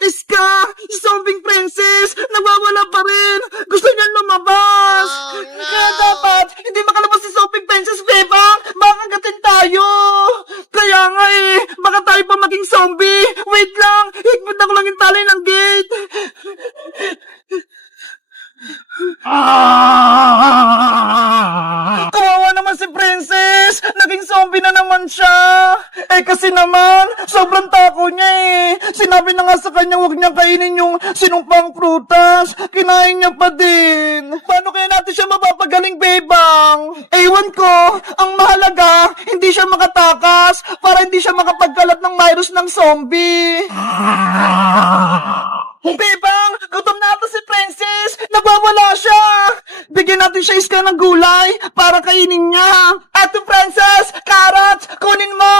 Iska! Si Zombie Princess! Nawawala pa rin! Gusto niya lumabas! Kaya dapat, hindi makalabas si Zombie Princess, Bebang! Makagatin tayo! Kaya nga baka tayo pa maging zombie! Wait lang! Higpit ako lang yung tali ng gate! Kawawa naman si Princess! Naging zombie na naman siya! Kasi naman, sobrang tako niya Sinabi na nga sa kanya huwag niya kainin yung sinumpang prutas. Kinain niya pa din. Paano kaya natin siya mapapagaling, Bebang? Ewan ko, ang mahalaga, hindi siya makatakas para hindi siya makapagkalat ng virus ng zombie. Bebang, gutom na ata si Princess! Nagwawala siya! Bigyan natin siya iska ng gulay para kainin niya. Ate Princess, carrots, kunin mo!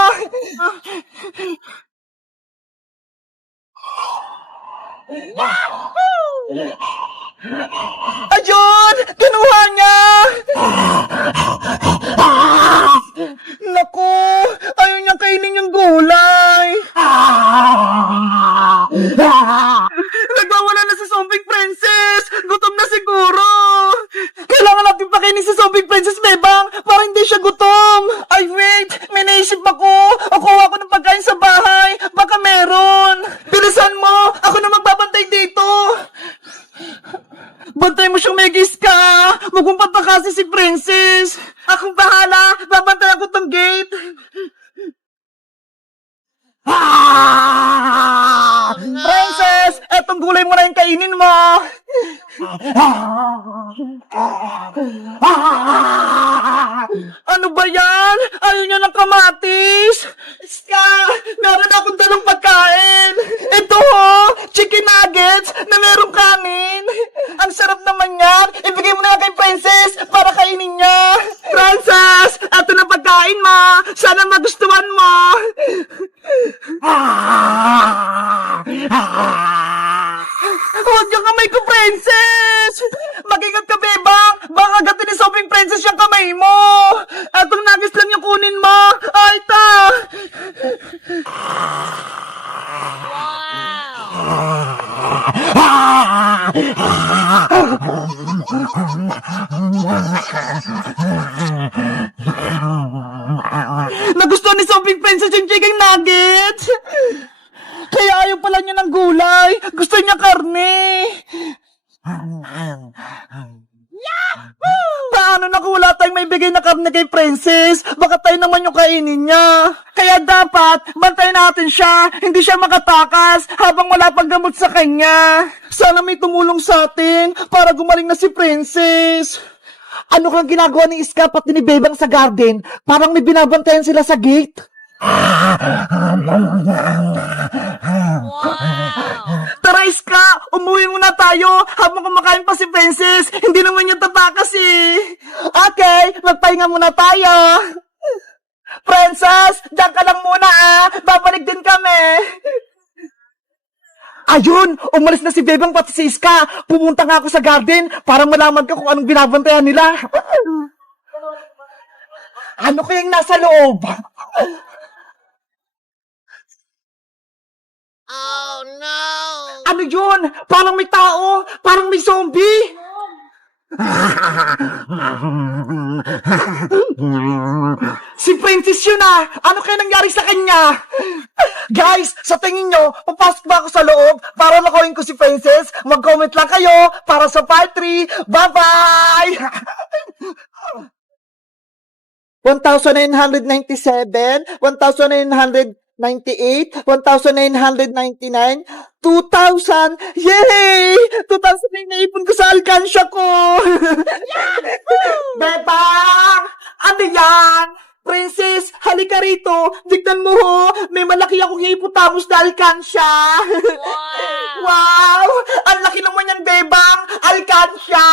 Ayun! Kinuha niya! Naku! Ayaw niya kainin yung gulay! Nagwawala na si Zombie Princess! Gutom na siguro! Kailangan natin pakainin si Zombie Princess, Bebang, para hindi siya gutom! Ay, wait! May naisip ako! Kuha ko ng pagkain sa bahay! Baka meron! Bilisan mo! Ako na magbabantay dito! Bantay mo siyang Megis ka! Magumpat na kasi si Princess! Akong bahala! Babantay ako tong gate! Princess! Etong gulay mo na yung kainin mo! Ano ba yan? Ayaw niya ng kamatis! Iska! Meron akong dalang pagkain! Ito chicken nuggets na merong kanin! Ang sarap naman yan! Ibigay mo na kay Princess para kainin niya! Princess! Ito na pagkain mo! Sana magustuhan mo! Huwag yung kamay ko, Princess! Mag-ingat ka, Bebang! Baka gatin ni Sobrang Princess yung kamay mo! Atong nagis lang yung kunin mo! Ay, ta! Nagustuhan ni Sobrang Princess yung chicken nuggets! Kaya ayaw pala niya ng gulay. Gusto niya karne. Paano na kung wala tayong may bigay na karne kay Princess? Baka tayo naman yung kainin niya. Kaya dapat, bantayan natin siya. Hindi siya makatakas habang wala pang gamot sa kanya. Sana may tumulong sa atin para gumaling na si Princess. Ano kang ginagawa ni Iska pati ni Bebang sa garden? Parang may binabantayan sila sa gate. Tara, Iska! Umuwi muna tayo habang kumakain pa si Princess. Hindi naman niya tatakas Okay, magpahinga muna tayo. Princess, diyan ka lang muna Babalik din kami. Ayun! Umalis na si Bebang pati si Iska. Pumunta nga ako sa garden para malaman ko kung anong binabantayan nila. Ano kayang nasa loob? Oh, no! Ano yun? Parang may tao! Parang may zombie! Si Princess yun Ano kaya nangyari sa kanya? Guys, sa tingin nyo, papasok ba ako sa loob para makuhin ko si Princess? Mag-comment lang kayo para sa part 3. Bye-bye! 1,997, 1,998, 1,999, 2,000! Yay! 2,000 na naipon ko sa alkansya ko! Bebang! Ano yan? Princess, halika rito. Tignan mo may malaki akong hipotamos na alkansya. Wow! Ang laki naman yan, Bebang! Alkansya!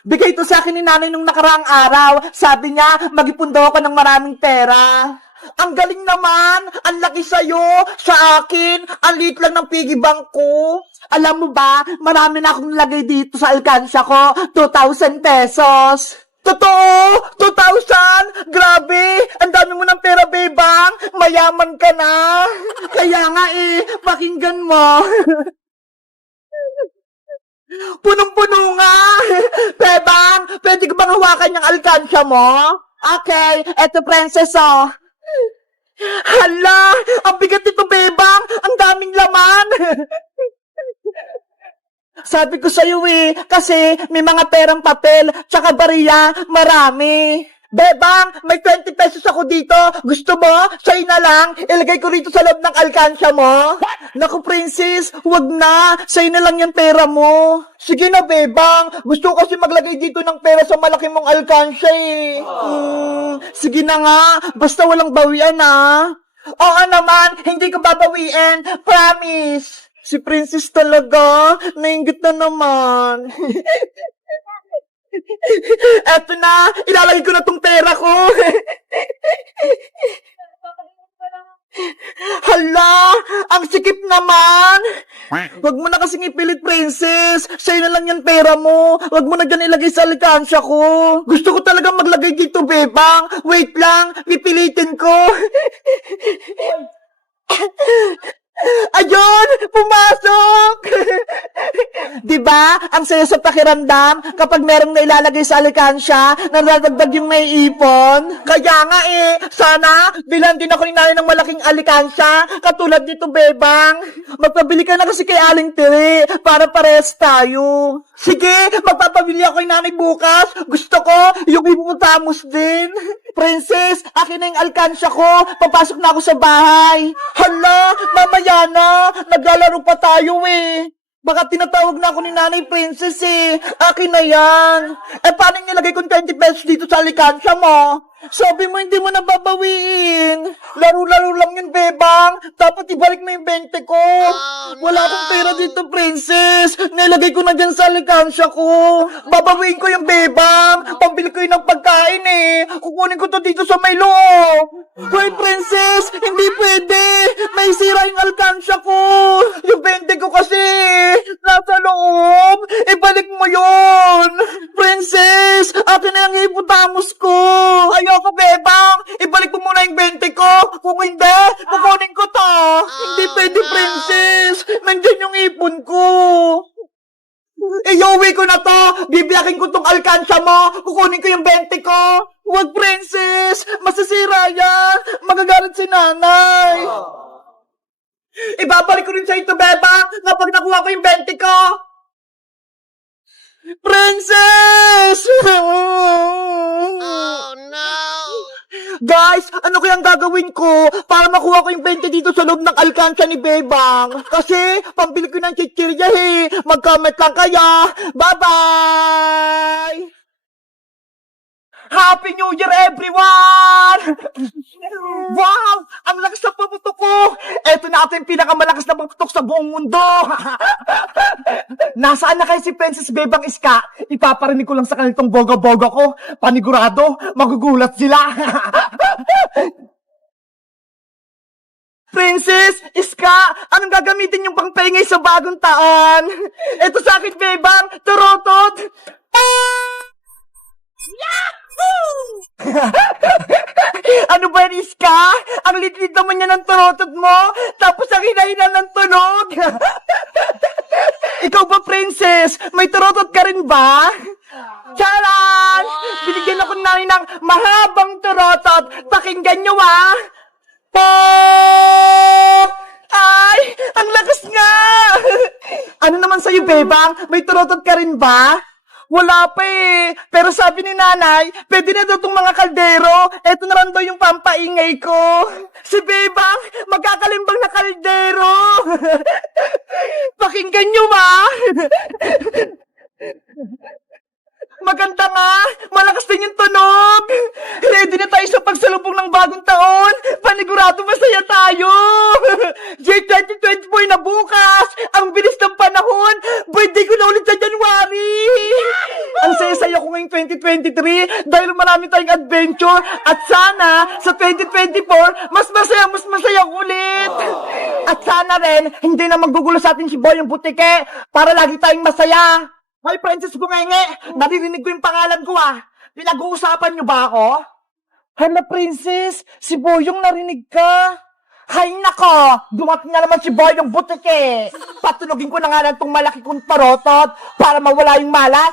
Bigay ito sa akin ni nanay nung nakaraang araw. Sabi niya, mag-ipon daw ako ng maraming pera. Ang galing naman! Ang laki sa'yo! Sa akin, ang liit lang ng piggy bank ko. Alam mo ba, marami na akong lagay dito sa alkansya ko. 2,000 pesos. Totoo! 2,000! Grabe! Ang dami mo ng pera, Bebang! Mayaman ka na! Kaya nga pakinggan mo. Punong-puno nga! Bebang, pwede ko bang hawakan yung alkansya mo? Okay, eto princess oh. Hala, ang bigat nito Bebang, ang daming laman. Sabi ko sa'yo kasi may mga perang papel, tsaka bariya, marami. Bebang, may 20 pesos ako dito. Gusto mo? Sa'yo na lang. Ilagay ko rito sa loob ng alkansya mo. Naku, princess, wag na. Sa'yo na lang yung pera mo. Sige na, Bebang. Gusto ko kasi maglagay dito ng pera sa malaki mong alkansya sige na nga. Basta walang bawian Oo naman, hindi ko babawiin. Promise. Si princess talaga. Nainggit na naman. Eto na, ilalagay ko na tong pera ko. Hala, ang sikip naman. Wag mo na kasing ipilit, princess. Sa'yo na lang yan pera mo. Wag mo na dyan ilagay sa alkansya ko. Gusto ko talagang maglagay dito, Bebang. Wait lang, pipilitin ko. Ayun! Pumasok! Diba? Ang saya sa pakiramdam kapag merong nailalagay sa alkansya na nadagdag yung naiipon. Kaya nga sana bilan din ako ni nanay ng malaking alkansya katulad nito, Bebang. Magpabili ka na kasi kay Aling Tiri para pares tayo. Sige, magpapabili ako kay nanay bukas. Gusto ko yung hippopotamus din. Princess, akin na yung alkansya ko. Papasok na ako sa bahay. Hala, mamaya na. Naglalaro pa tayo Baka tinatawag na ako ni Nanay Princess Akin na yan. Paano nilagay kong 20 pesos dito sa alkansya mo? Sabi mo hindi mo na babawiin. Laro-laro lang yun, Bebang. Dapat ibalik mo yung 20 ko. Wala akong pera dito, Princess. Nilagay ko na dyan sa alkansya ko. Babawiin ko yung Bebang. Pambili ko yun ng pagkain Kukunin ko to dito sa may loob. Hoy, Princess, hindi pwede. May sira yung alkansya ko. Yung 20 ko kasi nasa loob. Ibalik mo yun. Princess, akin na yung hippopotamus ko. Ayoko, Bebang. Ibalik mo muna yung 20 ko. Kung hindi, kukunin ko to. Hindi pwede, Princess. Nandyan yung ipon ko. Iuwi ko na to. Bibiyakin ko tong alkansya mo. Kukunin ko yung 20 ko. Huwag, Princess. Masisira yan. Magagalit si nanay. Ibabalik ko rin sa ito, Bebang, kapag nakuha ko yung 20 ko. Princess! Oh no! Guys, ano kayang gagawin ko para makuha ko yung 20 dito sa loob ng alkansya ni Bebang? Kasi, pambili ko ng chichirya Mag-comment lang kayo. Bye-bye! Happy New Year, everyone! Wow! Ang lakas ng paputok ko! Eto na ating pinakamalakas na paputok sa buong mundo! Nasaan na kayo si Princess Bebang Iska? Ipaparinig ko lang sa kanitong boga-boga ko. Panigurado, magugulat sila! Princess, Iska, anong gagamitin yung pangpaingay sa bagong taon? Eto sa akin, Bebang, turotot! Ano ba, Iska? Ang litlit naman niya ng turotot mo, tapos ang hinahinan ng tunog. Ikaw ba, Princess? May turotot ka rin ba? Charan! Binigyan ako namin ng mahabang turotot. Pakinggan nyo, Pop! Ay, ang lakas nga! Ano naman sa'yo, Bebang? May turotot ka rin ba? Wala pa Pero sabi ni nanay, pwede na daw itong mga kaldero. Eto na lang daw yung pampaingay ko. Si Bebang, magkakalimbang na kaldero. Pakinggan nyo, Maganda nga! Malakas din yung tunog! Ready na tayo sa pagsalubong ng bagong taon! Panigurado masaya tayo! Year 2024 na bukas! Ang bilis ng panahon! Birthday ko na ulit sa January! Ang saya-saya ko ngayong 2023 dahil marami tayong adventure at sana sa 2024 mas masaya ulit! At sana rin hindi na maggugulo sa atin si Boy yung butike para lagi tayong masaya! Hoy, Princess Bungenge! Naririnig ko yung pangalan ko, Pinag-uusapan niyo ba ako? Hala, Princess! Si Boyong narinig ka! Hay nako! Dumating na naman si Boyong butike! Patulogin ko na nga lang tong malaki kong tarotot para mawala yung malas.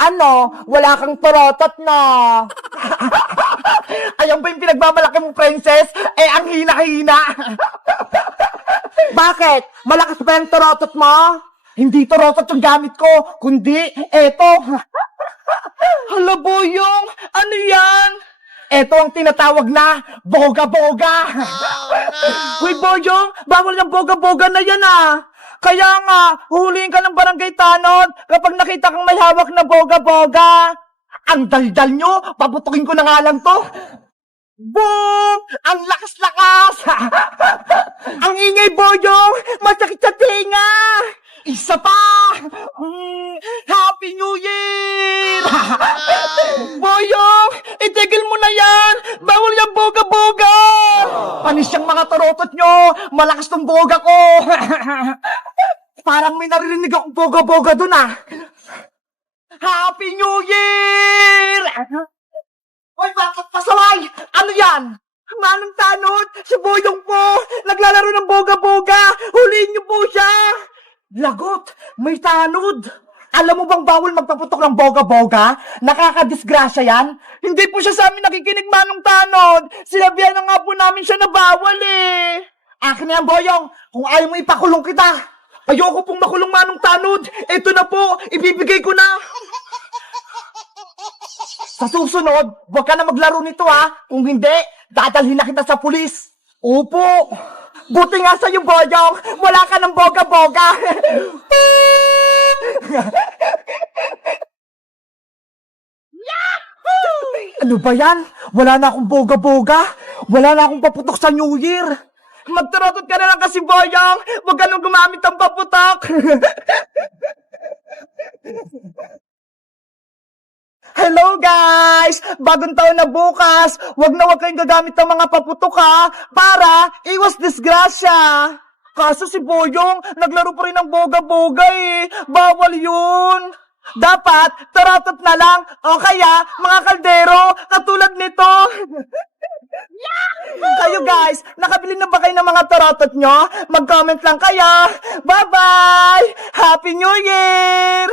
Ano? Wala kang tarotot na. Ayan ba yung pinagmamalaki mong princess? Ang hina-hina. Bakit? Malakas ba yung tarotot mo? Hindi tarotot yung gamit ko, kundi eto. Hala, Boyong, ano yan? Eto ang tinatawag na boga-boga. Uy, Boyong, bawal yung boga-boga na yan Kaya nga, huliin ka ng barangay tanod kapag nakita kang may hawak na boga-boga. Ang daldal nyo, paputukin ko na nga lang to. Boom! Ang lakas-lakas! Ang ingay, Boyong! Masakit sa tinga! Isa pa! Happy New Year! Boyong! Itigil mo na yan! Bawal yung boga-boga! Panis yung mga tarotot nyo! Malakas tong boga ko! Parang may naririnig akong boga-boga dun Happy New Year! Hoy, bakit pasaway? Ano yan? Manong tanod, si Boyong po, naglalaro ng boga-boga. Huliin niyo po siya. Lagot, may tanod. Alam mo bang bawal magpaputok ng boga-boga? Nakakadisgrasya yan. Hindi po siya sa amin nakikinig, Manong tanod. Sinabihan na nga po namin siya na bawal Akin na yan, Boyong. Kung ayaw mo ipakulong kita. Ayoko pong makulong, Manong tanod. Ito na po, ibibigay ko na. Sa susunod, huwag ka na maglaro nito Kung hindi, dadalhin na kita sa pulis. Opo. Buti nga sa'yo, Boyong. Wala ka ng boga-boga. Ano ba yan? Wala na akong boga-boga. Wala na akong paputok sa New Year. Magtarotot ka na lang kasi, Boyong. Huwag ka nang gumamit ng paputok. Hello guys! Bagong taon na bukas, wag kayong gagamit ng mga paputok para iwas disgrasya. Kaso si Boyong, naglaro pa rin ng boga-boga Bawal yun. Dapat, tarotot na lang, o kaya, mga kaldero, katulad nito. Kayo guys, nakabili na ba kayo ng mga tarotot nyo? Mag-comment lang kayo. Bye-bye! Happy New Year!